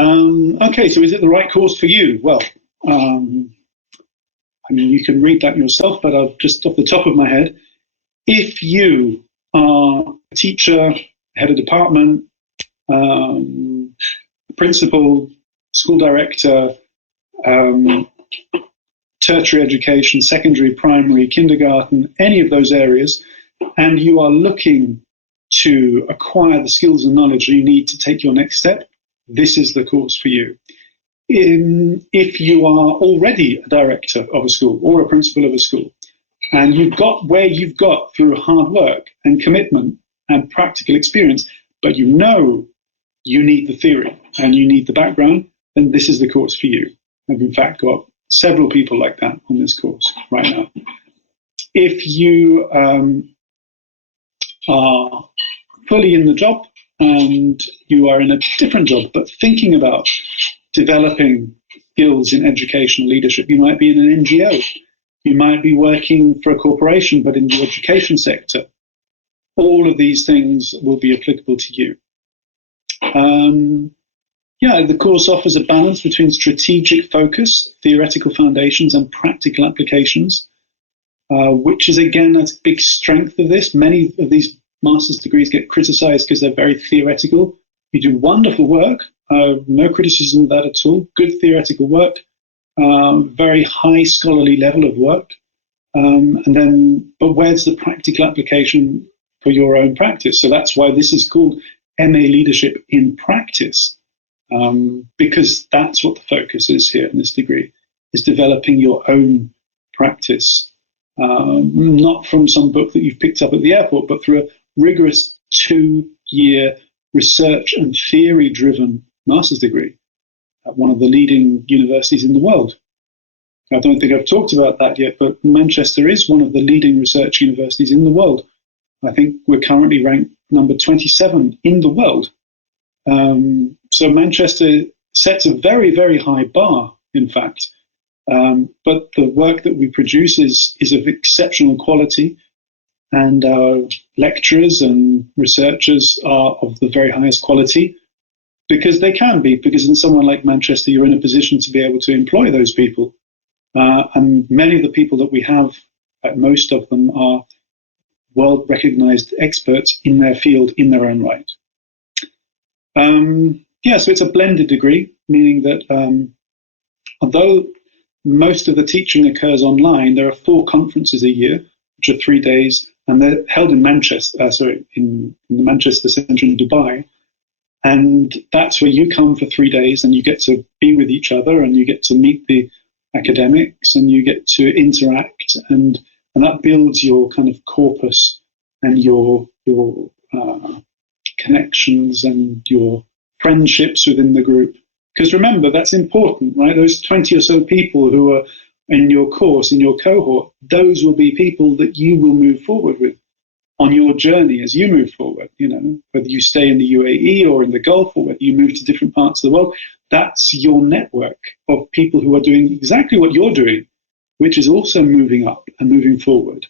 Okay, so is it the right course for you? Well, I mean, you can read that yourself, but I'll just off the top of my head, if you are a teacher, head of department, principal, school director, tertiary education, secondary, primary, kindergarten, any of those areas, and you are looking to acquire the skills and knowledge you need to take your next step, this is the course for you. If you are already a director of a school or a principal of a school, and you've got where you've got through hard work and commitment and practical experience, but you know you need the theory and you need the background, then this is the course for you. I've in fact got several people like that on this course right now. If you are fully in the job and you are in a different job, but thinking about developing skills in educational leadership, you might be in an NGO, you might be working for a corporation, but in the education sector. All of these things will be applicable to you. The course offers a balance between strategic focus, theoretical foundations, and practical applications, which is, again, a big strength of this. Many of these master's degrees get criticized because they're very theoretical. You do wonderful work, no criticism of that at all, good theoretical work, very high scholarly level of work. But where's the practical application for your own practice? So that's why this is called MA Leadership in Practice, because that's what the focus is here in this degree, is developing your own practice, not from some book that you've picked up at the airport, but through a rigorous 2-year research and theory-driven master's degree at one of the leading universities in the world. I don't think I've talked about that yet, but Manchester is one of the leading research universities in the world. I think we're currently ranked number 27 in the world. So Manchester sets a very, very high bar, in fact. But the work that we produce is of exceptional quality, and our lecturers and researchers are of the very highest quality, because they can be, because in somewhere like Manchester, you're in a position to be able to employ those people. And many of the people that we have, most of them are world-recognized experts in their field in their own right. So it's a blended degree, meaning that although most of the teaching occurs online, there are 4 conferences a year, which are 3 days, and they're held in Manchester, in the Manchester Centre in Dubai. And that's where you come for 3 days and you get to be with each other and you get to meet the academics and you get to interact, and that builds your kind of corpus and your connections and your friendships within the group. Because remember, that's important, right? Those 20 or so people who are in your course, in your cohort, those will be people that you will move forward with on your journey as you move forward, whether you stay in the UAE or in the Gulf or whether you move to different parts of the world. That's your network of people who are doing exactly what you're doing, which is also moving up and moving forward.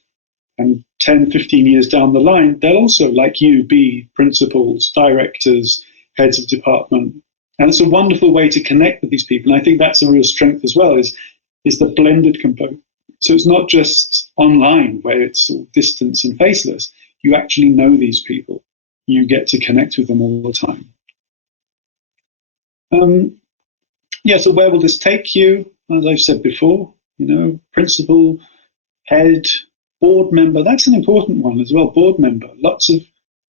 And 10, 15 years down the line, they'll also, like you, be principals, directors, heads of department. And it's a wonderful way to connect with these people. And I think that's a real strength as well, is the blended component. So it's not just online where it's all distance and faceless. You actually know these people. You get to connect with them all the time. So where will this take you? As I've said before, principal, head, board member. That's an important one as well, board member. Lots of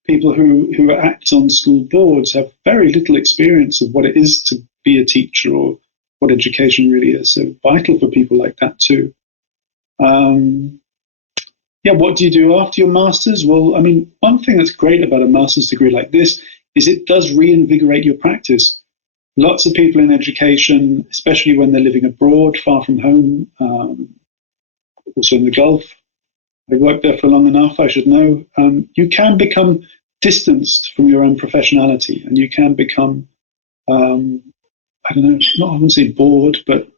people who act on school boards have very little experience of what it is to be a teacher or what education really is. So vital for people like that too. What do you do after your master's? Well, I mean, one thing that's great about a master's degree like this is it does reinvigorate your practice. Lots of people in education, especially when they're living abroad, far from home, also in the Gulf, I worked there for long enough, I should know, you can become distanced from your own professionality, and you can become, I wouldn't say bored, but,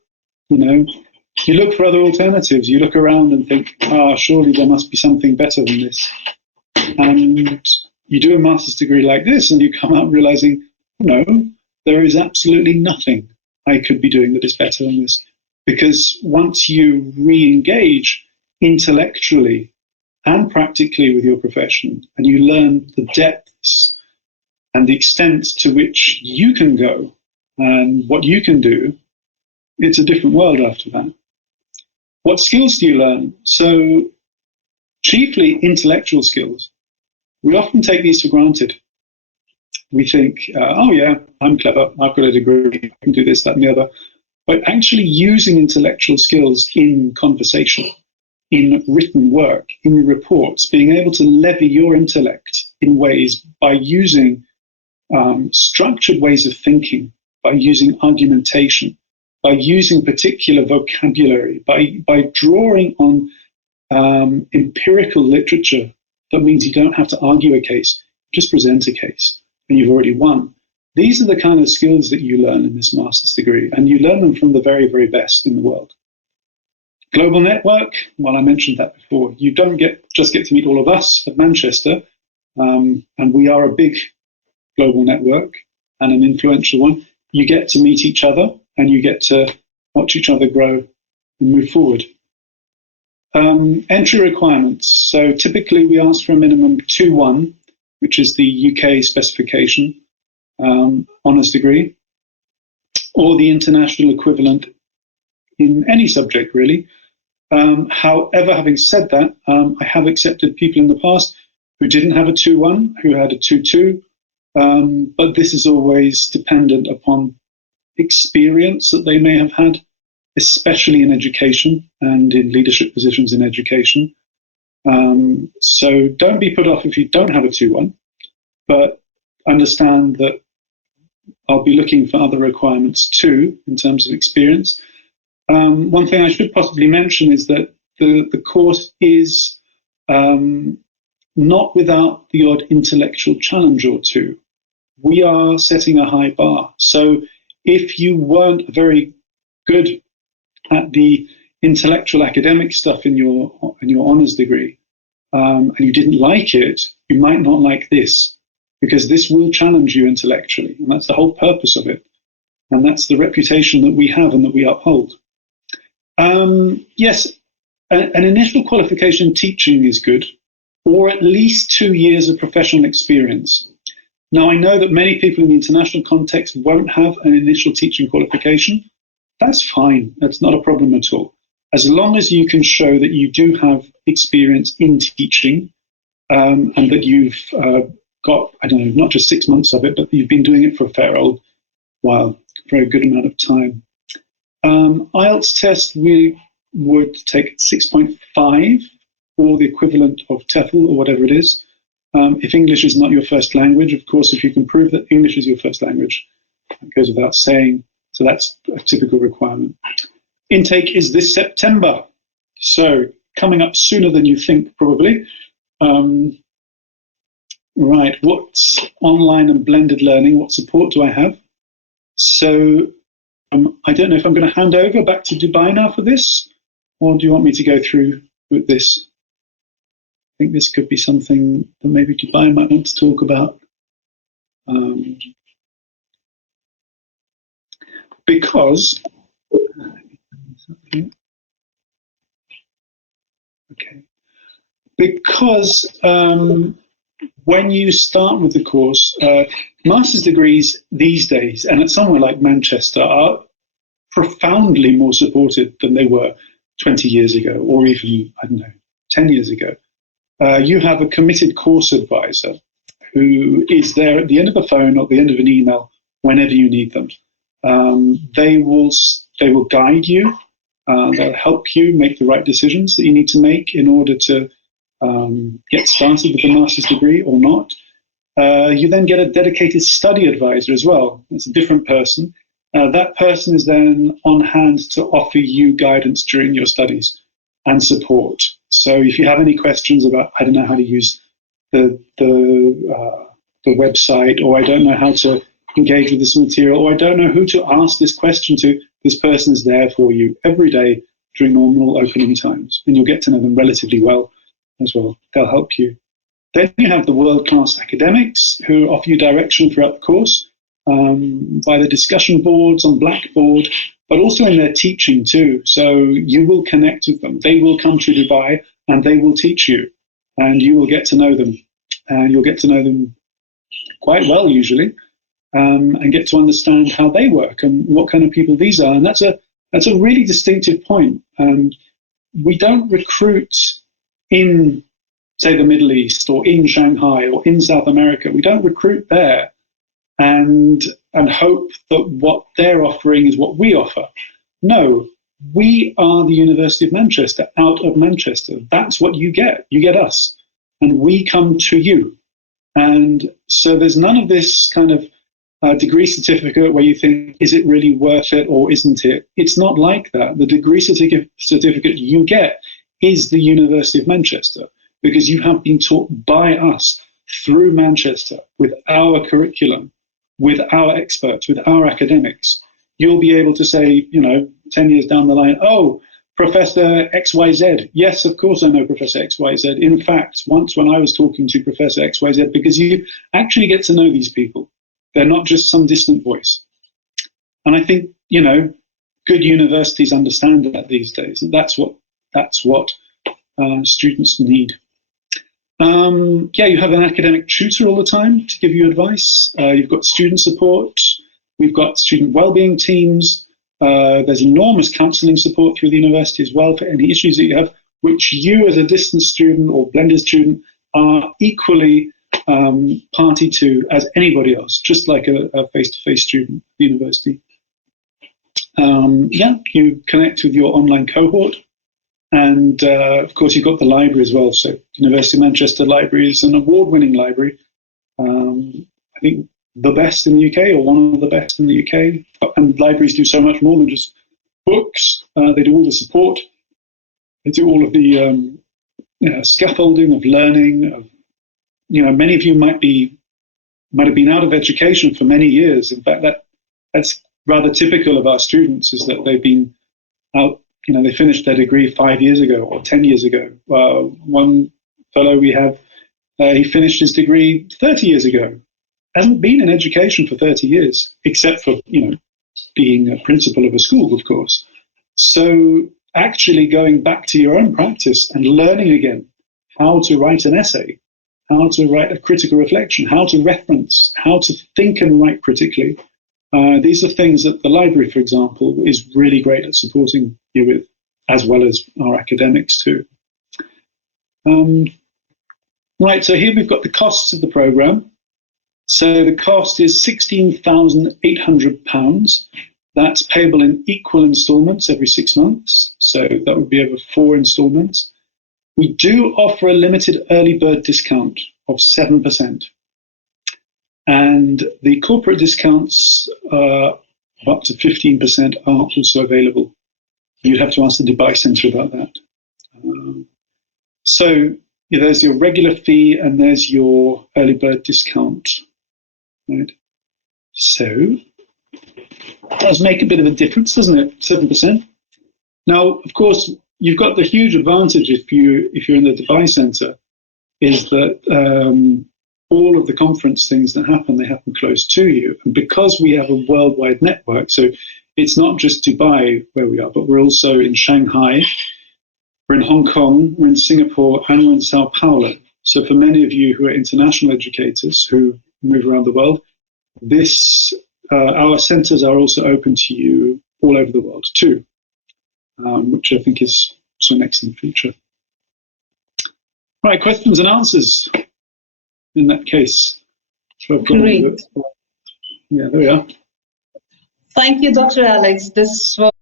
you look for other alternatives. You look around and think, surely there must be something better than this. And you do a master's degree like this and you come out realizing, there is absolutely nothing I could be doing that is better than this. Because once you re-engage intellectually and practically with your profession, and you learn the depths and the extent to which you can go and what you can do, it's a different world after that. What skills do you learn? So, chiefly intellectual skills. We often take these for granted. We think, oh yeah, I'm clever, I've got a degree, I can do this, that, and the other. But actually using intellectual skills in conversation, in written work, in reports, being able to levy your intellect in ways by using structured ways of thinking, by using argumentation, by using particular vocabulary, by drawing on empirical literature. That means you don't have to argue a case, just present a case, and you've already won. These are the kind of skills that you learn in this master's degree, and you learn them from the very, very best in the world. Global network, well, I mentioned that before. You don't just get to meet all of us at Manchester, and we are a big global network and an influential one. You get to meet each other, and you get to watch each other grow and move forward. Entry requirements. So typically we ask for a minimum 2-1, which is the UK specification, honours degree, or the international equivalent in any subject, really. However, having said that, I have accepted people in the past who didn't have a 2-1, who had a 2-2, but this is always dependent upon experience that they may have had, especially in education and in leadership positions in education. So don't be put off if you don't have a 2-1, but understand that I'll be looking for other requirements too in terms of experience. One thing I should possibly mention is that the course is not without the odd intellectual challenge or two. We are setting a high bar. So if you weren't very good at the intellectual academic stuff in your honours degree, and you didn't like it, you might not like this, because this will challenge you intellectually, and that's the whole purpose of it. And that's the reputation that we have and that we uphold. Yes, an initial qualification in teaching is good, or at least 2 years of professional experience. Now, I know that many people in the international context won't have an initial teaching qualification. That's fine. That's not a problem at all. As long as you can show that you do have experience in teaching, and that you've got, I don't know, not just 6 months of it, but you've been doing it for a fair old while, for a good amount of time. IELTS test, we would take 6.5 or the equivalent of TOEFL or whatever it is. If English is not your first language, of course, if you can prove that English is your first language, that goes without saying. So that's a typical requirement. Intake is this September. So coming up sooner than you think, probably. Right, what's online and blended learning? What support do I have? So I don't know if I'm going to hand over back to Dubai now for this, or do you want me to go through with this? I think this could be something that maybe Dubai might want to talk about. Because, when you start with the course, master's degrees these days, and at somewhere like Manchester, are profoundly more supported than they were 20 years ago, or even, I don't know, 10 years ago. You have a committed course advisor who is there at the end of the phone or at the end of an email whenever you need them. They will guide you. They'll help you make the right decisions that you need to make in order to get started with the master's degree or not. You then get a dedicated study advisor as well. It's a different person. That person is then on hand to offer you guidance during your studies and support. So if you have any questions about, I don't know how to use the website, or I don't know how to engage with this material, or I don't know who to ask this question to, this person is there for you every day during normal opening times, and you'll get to know them relatively well as well. They'll help you. Then you have the world-class academics who offer you direction throughout the course. by the discussion boards on Blackboard, but also in their teaching too. So you will connect with them. They will come to Dubai and they will teach you, and you will get to know them. And you'll get to know them quite well usually, and get to understand how they work and what kind of people these are. And that's a really distinctive point. We don't recruit in, say, the Middle East or in Shanghai or in South America. We don't recruit there and hope that what they're offering is what we offer. No, we are the University of Manchester, out of Manchester. That's what you get. You get us. And we come to you. And so there's none of this kind of degree certificate where you think, is it really worth it or isn't it? It's not like that. The degree certificate you get is the University of Manchester, because you have been taught by us through Manchester with our curriculum, with our experts, with our academics. You'll be able to say, 10 years down the line, oh, Professor XYZ. Yes, of course I know Professor XYZ. In fact, once when I was talking to Professor XYZ, because you actually get to know these people. They're not just some distant voice. And I think, good universities understand that these days. That's what students need. You have an academic tutor all the time to give you advice. You've got student support. We've got student wellbeing teams. There's enormous counselling support through the university as well for any issues that you have, which you as a distance student or blended student are equally party to as anybody else, just like a face-to-face student at the university. You connect with your online cohort. And of course, you've got the library as well. So University of Manchester Library is an award-winning library. I think the best in the UK, or one of the best in the UK. And libraries do so much more than just books. They do all the support. They do all of the scaffolding of learning. Of, many of you might have been out of education for many years. In fact, that's rather typical of our students, is that they've been out. They finished their degree 5 years ago or 10 years ago. One fellow we have, he finished his degree 30 years ago. Hasn't been in education for 30 years, except for, being a principal of a school, of course. So actually going back to your own practice and learning again how to write an essay, how to write a critical reflection, how to reference, how to think and write critically. These are things that the library, for example, is really great at supporting you with, as well as our academics too. Right, so here we've got the costs of the programme. So the cost is £16,800. That's payable in equal instalments every 6 months. So that would be over 4 instalments. We do offer a limited early bird discount of 7%. And the corporate discounts of up to 15% are also available. You'd have to ask the Dubai Centre about that. There's your regular fee and there's your early bird discount. Right. So it does make a bit of a difference, doesn't it? 7%. Now, of course, you've got the huge advantage if you're in the Dubai Centre, is that all of the conference things that happen, they happen close to you. And because we have a worldwide network, so it's not just Dubai where we are, but we're also in Shanghai, we're in Hong Kong, we're in Singapore, and we're in Sao Paulo. So for many of you who are international educators who move around the world, our centres are also open to you all over the world too, which I think is also an excellent feature. Right, questions and answers in that case. So great. Yeah, there we are. Thank you, Dr. Alex. This was